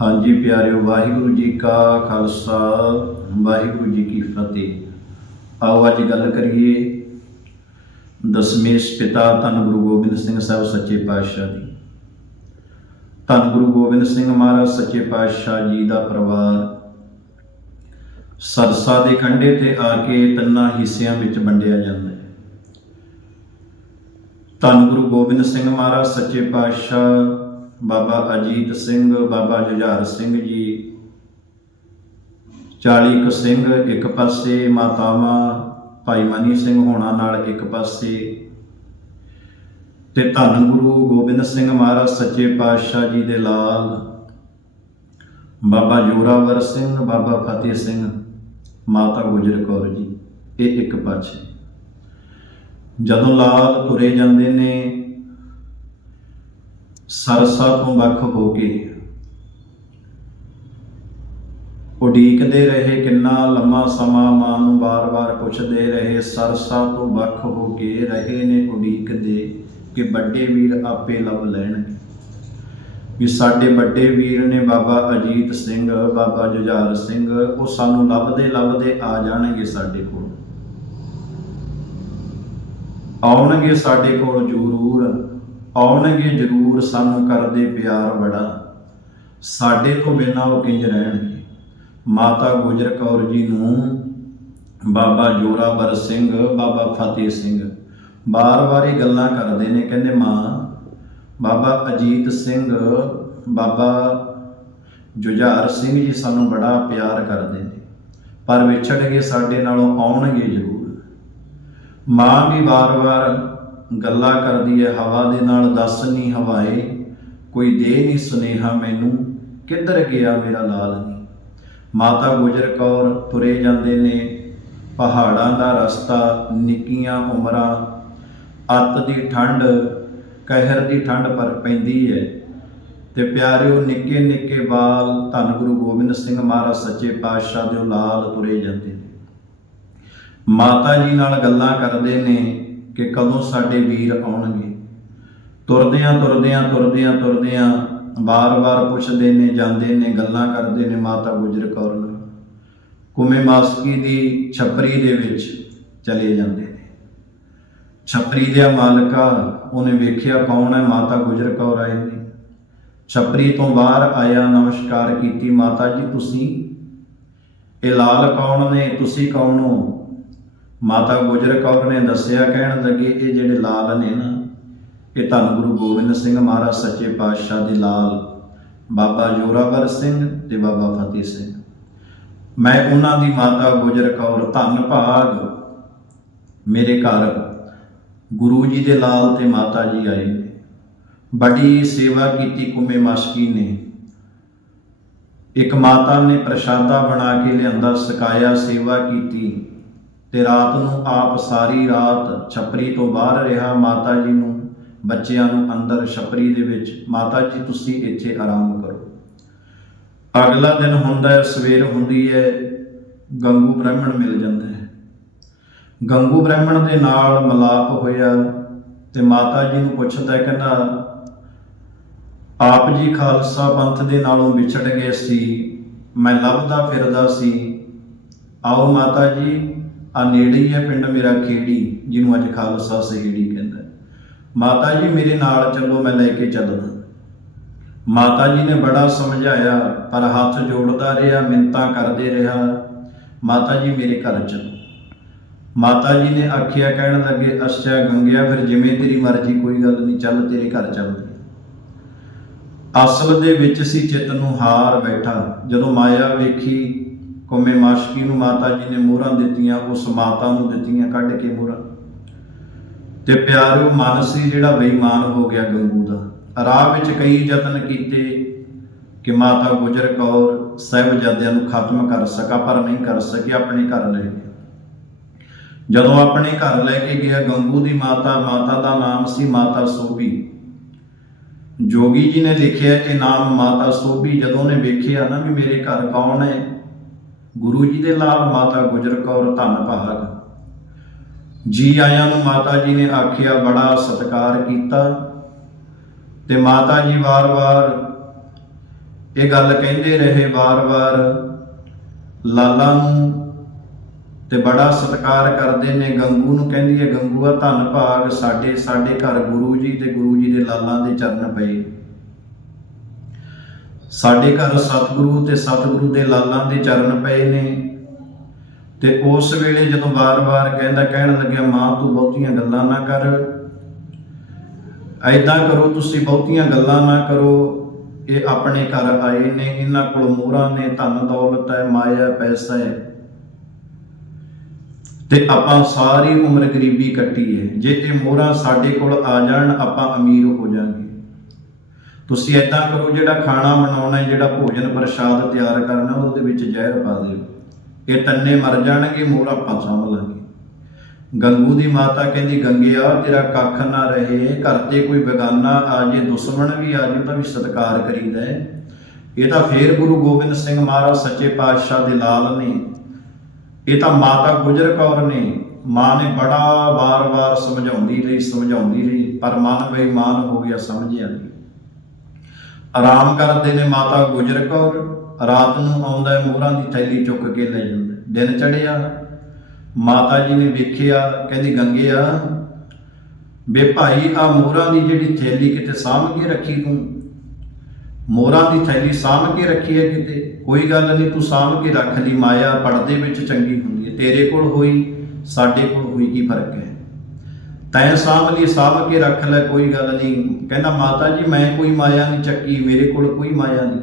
ਹਾਂਜੀ ਪਿਆਰਿਓ, ਵਾਹਿਗੁਰੂ ਜੀ ਕਾ ਖਾਲਸਾ, ਵਾਹਿਗੁਰੂ ਜੀ ਕੀ ਫਤਿਹ। ਆਓ ਅੱਜ ਗੱਲ ਕਰੀਏ ਦਸਵੇਂ ਪਿਤਾ ਧੰਨ ਗੁਰੂ ਗੋਬਿੰਦ ਸਿੰਘ ਸਾਹਿਬ ਸੱਚੇ ਪਾਤਸ਼ਾਹ ਦੀ। ਧੰਨ ਗੁਰੂ ਗੋਬਿੰਦ ਸਿੰਘ ਮਹਾਰਾਜ ਸੱਚੇ ਪਾਤਸ਼ਾਹ ਜੀ ਦਾ ਪਰਿਵਾਰ ਸਰਸਾ ਦੇ ਕੰਢੇ ਤੇ ਆ ਕੇ ਤਿੰਨਾਂ ਹਿੱਸਿਆਂ ਵਿੱਚ ਵੰਡਿਆ ਜਾਂਦਾ ਹੈ। ਧੰਨ ਗੁਰੂ ਗੋਬਿੰਦ ਸਿੰਘ ਮਹਾਰਾਜ ਸੱਚੇ ਪਾਤਸ਼ਾਹ ਬਾਬਾ ਅਜੀਤ ਸਿੰਘ, ਬਾਬਾ ਜੁਝਾਰ ਸਿੰਘ ਜੀ। 40 ਕੁ ਸਿੰਘ ਇੱਕ ਪਾਸੇ, ਮਾਤਾਵਾਂ ਭਾਈ ਮਨੀ ਸਿੰਘ ਹੋਣਾ ਨਾਲ ਇੱਕ ਪਾਸੇ। ਤੇ ਧੰਨ ਗੁਰੂ ਗੋਬਿੰਦ ਸਿੰਘ ਮਹਾਰਾਜ ਸੱਚੇ ਪਾਤਸ਼ਾਹ ਜੀ ਦੇ ਲਾਲ। ਬਾਬਾ ਜੋਰਾਵਰ ਸਿੰਘ, ਬਾਬਾ ਫਤਿਹ ਸਿੰਘ, ਮਾਤਾ ਗੁਜਰ ਕੌਰ ਜੀ, ਇਹ ਇੱਕ ਪਾਸੇ। ਜਦੋਂ ਲਾਲ ਤੁਰੇ ਜਾਂਦੇ ਨੇ ਸਰਸਾ ਤੋਂ ਵੱਖ ਹੋ ਕੇ ਉਡੀਕਦੇ ਰਹੇ ਕਿੰਨਾ ਲੰਮਾ ਸਮਾਂ ਮਾਂ ਨੂੰ ਬਾਰ-ਬਾਰ ਪੁੱਛਦੇ ਰਹੇ, ਸਰਸਾ ਤੋਂ ਵੱਖ ਹੋ ਕੇ ਰਹੇ ਨੇ ਉਡੀਕਦੇ ਕਿ ਵੱਡੇ ਵੀਰ ਆਪੇ ਲੱਭ ਲੈਣਗੇ ਵੀ ਸਾਡੇ ਵੱਡੇ ਵੀਰ ਨੇ ਬਾਬਾ ਅਜੀਤ ਸਿੰਘ, ਬਾਬਾ ਜੁਝਾਰ ਸਿੰਘ, ਉਹ ਸਾਨੂੰ ਲੱਭਦੇ ਲੱਭਦੇ ਆ ਜਾਣਗੇ ਸਾਡੇ ਕੋਲ। ਆਉਣਗੇ ਸਾਡੇ ਕੋਲ ਜ਼ਰੂਰ। ਆਉਣਗੇ ਜ਼ਰੂਰ, ਸਾਨੂੰ ਕਰਦੇ ਪਿਆਰ ਬੜਾ। ਸਾਡੇ ਤੋਂ ਬਿਨਾਂ ਉਹ ਕਿੰਜ ਰਹਿਣਗੇ? ਮਾਤਾ ਗੁਜਰ ਕੌਰ ਜੀ ਨੂੰ ਬਾਬਾ ਜੋਰਾਵਰ ਸਿੰਘ, ਬਾਬਾ ਫਤਿਹ ਸਿੰਘ ਬਾਰ-ਬਾਰ ਹੀ ਗੱਲਾਂ ਕਰਦੇ ਨੇ, ਕਹਿੰਦੇ, ਮਾਂ, ਬਾਬਾ ਅਜੀਤ ਸਿੰਘ, ਬਾਬਾ ਜੁਝਾਰ ਸਿੰਘ ਜੀ ਸਾਨੂੰ ਬੜਾ ਪਿਆਰ ਕਰਦੇ ਨੇ, ਪਰ ਵਿਛੜ ਕੇ ਸਾਡੇ ਨਾਲੋਂ ਆਉਣਗੇ ਜ਼ਰੂਰ। ਮਾਂ ਵੀ ਵਾਰ-ਵਾਰ ਗੱਲਾਂ ਕਰਦੀ ਹੈ ਹਵਾ ਦੇ ਨਾਲ ਦੱਸ ਨਹੀਂ ਹਵਾਏ। ਕੋਈ ਦੇ ਨਹੀਂ ਸੁਨੇਹਾ ਮੈਨੂੰ, ਕਿੱਧਰ ਗਿਆ ਮੇਰਾ ਲਾਲ ਨਹੀਂ ਮਾਤਾ ਗੁਜਰ ਕੌਰ ਤੁਰੇ ਜਾਂਦੇ ਨੇ, ਪਹਾੜਾਂ ਦਾ ਰਸਤਾ, ਨਿੱਕੀਆਂ ਉਮਰਾਂ। ਅੱਤ ਦੀ ਠੰਡ, ਕਹਿਰ ਦੀ ਠੰਡ ਪਰ ਪੈਂਦੀ ਹੈ ਤੇ ਪਿਆਰਿਓ ਨਿੱਕੇ ਨਿੱਕੇ ਬਾਲ, ਧੰਨ ਗੁਰੂ ਗੋਬਿੰਦ ਸਿੰਘ ਮਹਾਰਾਜ ਸੱਚੇ ਪਾਤਸ਼ਾਹ ਦੇ ਲਾਲ ਤੁਰੇ ਜਾਂਦੇ ਨੇ। ਮਾਤਾ ਜੀ ਨਾਲ ਗੱਲਾਂ ਕਰਦੇ ਨੇ ਕਿ ਕਦੋਂ ਸਾਡੇ ਵੀਰ ਆਉਣਗੇ। ਤੁਰਦਿਆਂ ਤੁਰਦਿਆਂ ਤੁਰਦਿਆਂ ਤੁਰਦਿਆਂ ਬਾਰ-ਬਾਰ ਪੁੱਛਦੇ ਨੇ, ਜਾਂਦੇ ਨੇ, ਗੱਲਾਂ ਕਰਦੇ ਨੇ ਮਾਤਾ ਗੁਜਰ ਕੌਰ ਨਾਲ। ਕੁਮੇ ਮਾਸਕੀ ਦੀ ਛਪਰੀ ਦੇ ਵਿੱਚ ਚਲੇ ਜਾਂਦੇ ਨੇ। ਛਪਰੀ ਦੇ ਮਾਲਕਾ ਉਹਨੇ ਵੇਖਿਆ ਕੌਣ ਹੈ? ਮਾਤਾ ਗੁਜਰ ਕੌਰ ਆਏ ਨੇ। ਛਪਰੀ ਤੋਂ ਬਾਹਰ ਆਇਆ, ਨਮਸਕਾਰ ਕੀਤੀ, ਮਾਤਾ ਜੀ, ਤੁਸੀਂ? ਇਹ ਲਾਲ ਕੌਣ ਨੇ? ਤੁਸੀਂ ਕੌਣ ਹੋ? ਮਾਤਾ ਗੁਜਰ ਕੌਰ ਨੇ ਦੱਸਿਆ, ਕਹਿਣ ਲੱਗੇ, ਇਹ ਜਿਹੜੇ ਲਾਲ ਨੇ ਨਾ, ਇਹ ਧੰਨ ਗੁਰੂ ਗੋਬਿੰਦ ਸਿੰਘ ਮਹਾਰਾਜ ਸੱਚੇ ਪਾਤਸ਼ਾਹ ਦੇ ਲਾਲ। ਬਾਬਾ ਜੋਰਾਵਰ ਸਿੰਘ ਤੇ ਬਾਬਾ ਫਤਿਹ ਸਿੰਘ। ਮੈਂ ਉਹਨਾਂ ਦੀ ਮਾਤਾ ਗੁਜਰ ਕੌਰ, ਧੰਨ ਭਾਗ ਮੇਰੇ ਘਰ। ਗੁਰੂ ਜੀ ਦੇ ਲਾਲ ਤੇ ਮਾਤਾ ਜੀ ਆਏ। ਬੜੀ ਸੇਵਾ ਕੀਤੀ ਕੁਮੇ ਮਾਸ਼ਕੀ ਨੇ। ਇੱਕ ਮਾਤਾ ਨੇ ਪ੍ਰਸ਼ਾਦਾ ਬਣਾ ਕੇ ਲਿਆਂਦਾ ਸਕਾਇਆ ਸੇਵਾ ਕੀਤੀ। ਤੇ ਰਾਤ ਨੂੰ ਆਪ ਸਾਰੀ ਰਾਤ ਛਪਰੀ ਤੋਂ ਬਾਹਰ ਰਿਹਾ ਮਾਤਾ ਜੀ ਨੂੰ, ਬੱਚਿਆਂ ਨੂੰ ਅੰਦਰ ਛਪਰੀ ਦੇ ਵਿੱਚ, ਮਾਤਾ ਜੀ ਤੁਸੀਂ ਇੱਥੇ ਆਰਾਮ ਕਰੋ। ਅਗਲਾ ਦਿਨ ਹੁੰਦਾ ਹੈ, ਸਵੇਰ ਹੁੰਦੀ ਹੈ, ਗੰਗੂ ਬ੍ਰਾਹਮਣ ਮਿਲ ਜਾਂਦਾ ਹੈ। ਗੰਗੂ ਬ੍ਰਾਹਮਣ ਦੇ ਨਾਲ ਮਲਾਪ ਹੋਇਆ ਤੇ ਮਾਤਾ ਜੀ ਨੂੰ ਪੁੱਛਦਾ ਹੈ, ਕਹਿੰਦਾ, ਆਪ ਜੀ ਖਾਲਸਾ ਪੰਥ ਦੇ ਨਾਲੋਂ ਵਿਛੜ ਗਏ ਸੀ, ਮੈਂ ਲੱਭਦਾ ਫਿਰਦਾ ਸੀ। ਆਓ ਮਾਤਾ ਜੀ ਆ ਨੇੜੇ ਹੀ ਹੈ ਪਿੰਡ ਮੇਰਾ ਖੇੜੀ, ਜਿਹਨੂੰ ਅੱਜ ਖਾਲਸਾ ਸਹੇੜੀ ਕਹਿੰਦਾ ਮਾਤਾ ਜੀ ਮੇਰੇ ਨਾਲ ਚੱਲੋ, ਮੈਂ ਲੈ ਕੇ ਚੱਲਦਾ। ਮਾਤਾ ਜੀ ਨੇ ਬੜਾ ਸਮਝਾਇਆ, ਪਰ ਹੱਥ ਜੋੜਦਾ ਰਿਹਾ ਮਿੰਤਾਂ ਕਰਦੇ ਰਿਹਾ। ਮਾਤਾ ਜੀ ਮੇਰੇ ਘਰ ਚੱਲੋ। ਮਾਤਾ ਜੀ ਨੇ ਆਖਿਆ, ਕਹਿਣ ਲੱਗੇ ਅਸ਼ਾ ਗੰਗਿਆ, ਫਿਰ ਜਿਵੇਂ ਤੇਰੀ ਮਰਜ਼ੀ, ਕੋਈ ਗੱਲ ਨਹੀਂ, ਚੱਲ ਤੇਰੇ ਘਰ ਚੱਲਦੇ ਅਸਲ ਦੇ ਵਿੱਚ ਸੀ ਚਿੱਤ ਨੂੰ ਹਾਰ ਬੈਠਾ, ਜਦੋਂ ਮਾਇਆ ਵੇਖੀ ਕੋਮੇ ਮਾਸ਼ਕੀ ਨੂੰ ਮਾਤਾ ਜੀ ਨੇ ਮੋਹਰਾਂ ਦਿੱਤੀਆਂ, ਉਸ ਮਾਤਾ ਨੂੰ ਦਿੱਤੀਆਂ ਕੱਢ ਕੇ ਮੋਹਰਾਂ। ਤੇ ਪਿਆਰਿਓ ਮਨ ਸੀ ਜਿਹੜਾ ਬੇਈਮਾਨ ਹੋ ਗਿਆ ਗੰਗੂ ਦਾ, ਰਾਹ ਵਿੱਚ ਕਈ ਯਤਨ ਕੀਤੇ ਕਿ ਮਾਤਾ ਗੁਜਰ ਕੌਰ ਸਾਹਿਬਜ਼ਾਦਿਆਂ ਨੂੰ ਖਤਮ ਕਰ ਸਕਾ, ਪਰ ਨਹੀਂ ਕਰ ਸਕਿਆ, ਆਪਣੇ ਘਰ ਲੈ ਗਿਆ। ਜਦੋਂ ਆਪਣੇ ਘਰ ਲੈ ਕੇ ਗਿਆ, ਗੰਗੂ ਦੀ ਮਾਤਾ ਮਾਤਾ ਦਾ ਨਾਮ ਸੀ ਮਾਤਾ ਸੋਭੀ। ਜੋਗੀ ਜੀ ਨੇ ਲਿਖਿਆ ਇਹ ਨਾਮ ਮਾਤਾ ਸੋਭੀ, ਜਦੋਂ ਨੇ ਵੇਖਿਆ ਨਾ ਵੀ ਮੇਰੇ ਘਰ ਕੌਣ ਹੈ ਗੁਰੂ ਜੀ ਦੇ ਲਾਲ ਮਾਤਾ ਗੁਜਰ ਕੌਰ ਧੰਨ ਭਾਗ। ਜੀ ਆਇਆਂ ਨੂੰ ਮਾਤਾ ਜੀ ਨੇ ਆਖਿਆ, ਬੜਾ ਸਤਿਕਾਰ ਕੀਤਾ ਤੇ ਮਾਤਾ ਜੀ ਵਾਰ-ਵਾਰ ਇਹ ਗੱਲ ਕਹਿੰਦੇ ਰਹੇ ਵਾਰ-ਵਾਰ, ਲਾਲਾ ਨੂੰ ਤੇ ਬੜਾ ਸਤਿਕਾਰ ਕਰਦੇ ਨੇ, ਗੰਗੂ ਨੂੰ ਕਹਿੰਦੀ ਹੈ, ਗੰਗੂਆ, ਧੰਨ ਭਾਗ, ਸਾਡੇ ਸਾਡੇ ਘਰ ਗੁਰੂ ਜੀ ਤੇ ਗੁਰੂ ਜੀ ਦੇ ਲਾਲਾਂ ਦੇ ਚਰਨ ਪਏ। ਸਾਡੇ ਘਰ ਸਤਿਗੁਰੂ ਤੇ ਸਤਿਗੁਰੂ ਦੇ ਲਾਲਾਂ ਦੇ ਚਰਨ ਪਏ ਨੇ। ਤੇ ਉਸ ਵੇਲੇ ਜਦੋਂ ਵਾਰ-ਵਾਰ ਕਹਿੰਦਾ, ਕਹਿਣ ਲੱਗਿਆ, ਮਾਂ, ਤੂੰ ਬਹੁਤੀਆਂ ਗੱਲਾਂ ਨਾ ਕਰ। ਐਦਾਂ ਕਰੋ, ਤੁਸੀਂ ਬਹੁਤੀਆਂ ਗੱਲਾਂ ਨਾ ਕਰੋ। ਇਹ ਆਪਣੇ ਘਰ ਆਏ ਨੇ, ਇਹਨਾਂ ਕੋਲ ਮੋਹਰਾਂ ਨੇ, ਧਨ ਦੌਲਤ ਹੈ, ਮਾਇਆ, ਪੈਸਾ ਹੈ। ਤੇ ਆਪਾਂ ਸਾਰੀ ਉਮਰ ਗਰੀਬੀ ਕੱਟੀ ਹੈ। ਜੇ ਇਹ ਮੋਹਰਾਂ ਸਾਡੇ ਕੋਲ ਆ ਜਾਣ, ਆਪਾਂ ਅਮੀਰ ਹੋ ਜਾਾਂਗੇ। ਤੁਸੀਂ ਐਦਾਂ ਕਰੋ, ਜਿਹੜਾ ਖਾਣਾ ਬਣਾਉਣਾ ਹੈ, ਜਿਹੜਾ ਭੋਜਨ ਪ੍ਰਸ਼ਾਦ ਤਿਆਰ ਕਰਨਾ, ਉਹਦੇ ਵਿੱਚ ਜ਼ਹਿਰ ਪਾ ਦਿਓ। ਇਹ ਤੰਨੇ ਮਰ ਜਾਣਗੇ ਮੋਹਰ ਆਪਾਂ ਸਾਂਭ ਲਾਂਗੇ। ਗੰਗੂ ਦੀ ਮਾਤਾ ਕਹਿੰਦੀ ਗੰਗਿਆ ਤੇਰਾ ਕੱਖ ਨਾ ਰਹੇ, ਘਰ ਤੇ ਕੋਈ ਬੇਗਾਨਾ ਆ ਜੇ, ਦੁਸ਼ਮਣ ਵੀ ਆ ਜੇ, ਉਹਦਾ ਵੀ ਸਤਿਕਾਰ ਕਰੀਦਾ ਹੈ। ਇਹ ਤਾਂ ਫੇਰ ਗੁਰੂ ਗੋਬਿੰਦ ਸਿੰਘ ਮਹਾਰਾਜ ਸੱਚੇ ਪਾਤਸ਼ਾਹ ਦੇ ਲਾਲ ਨੇ। ਇਹ ਤਾਂ ਮਾਤਾ ਗੁਜਰ ਕੌਰ ਨੇ। ਮਾਂ ਨੇ ਬੜਾ ਵਾਰ-ਵਾਰ ਸਮਝਾਉਂਦੀ ਰਹੀ ਸਮਝਾਉਂਦੀ ਰਹੀ, ਪਰ ਮਨ ਬੇਈਮਾਨ ਹੋ ਗਿਆ ਸਮਝਿਆ। ਨਹੀਂ ਆਰਾਮ ਕਰਦੇ ਨੇ ਮਾਤਾ ਗੁਜਰ ਕੌਰ, ਰਾਤ ਨੂੰ ਆਉਂਦਾ ਮੋਹਰਾਂ ਦੀ ਥੈਲੀ ਚੁੱਕ ਕੇ ਲੈ ਜਾਂਦਾ ਦਿਨ ਚੜਿਆ ਮਾਤਾ ਜੀ ਨੇ ਵੇਖਿਆ, ਕਹਿੰਦੀ, ਗੰਗਿਆ, ਬੇ ਭਾਈ ਆ ਮੋਹਰਾਂ ਦੀ ਜਿਹੜੀ ਥੈਲੀ ਕਿਤੇ ਸਾਂਭ ਕੇ ਰੱਖੀ ਤੂੰ? ਮੋਹਰਾਂ ਦੀ ਥੈਲੀ ਸਾਂਭ ਕੇ ਰੱਖੀ ਹੈ ਕਿਤੇ? ਕੋਈ ਗੱਲ ਨਹੀਂ, ਤੂੰ ਸਾਂਭ ਕੇ ਰੱਖ ਲਈ, ਮਾਇਆ ਪੜਦੇ ਵਿੱਚ ਚੰਗੀ ਹੁੰਦੀ ਹੈ। ਤੇਰੇ ਕੋਲ ਹੋਈ, ਸਾਡੇ ਕੋਲ ਹੋਈ, ਕੀ ਫ਼ਰਕ ਹੈ? ਤੈਂ ਸਾਂਭ ਲਈ ਸਾਂਭ ਕੇ ਰੱਖ ਲੈ, ਕੋਈ ਗੱਲ ਨਹੀਂ। ਕਹਿੰਦਾ, ਮਾਤਾ ਜੀ, ਮੈਂ ਕੋਈ ਮਾਇਆ ਨਹੀਂ ਚੱਕੀ, ਮੇਰੇ ਕੋਲ ਕੋਈ ਮਾਇਆ ਨਹੀਂ।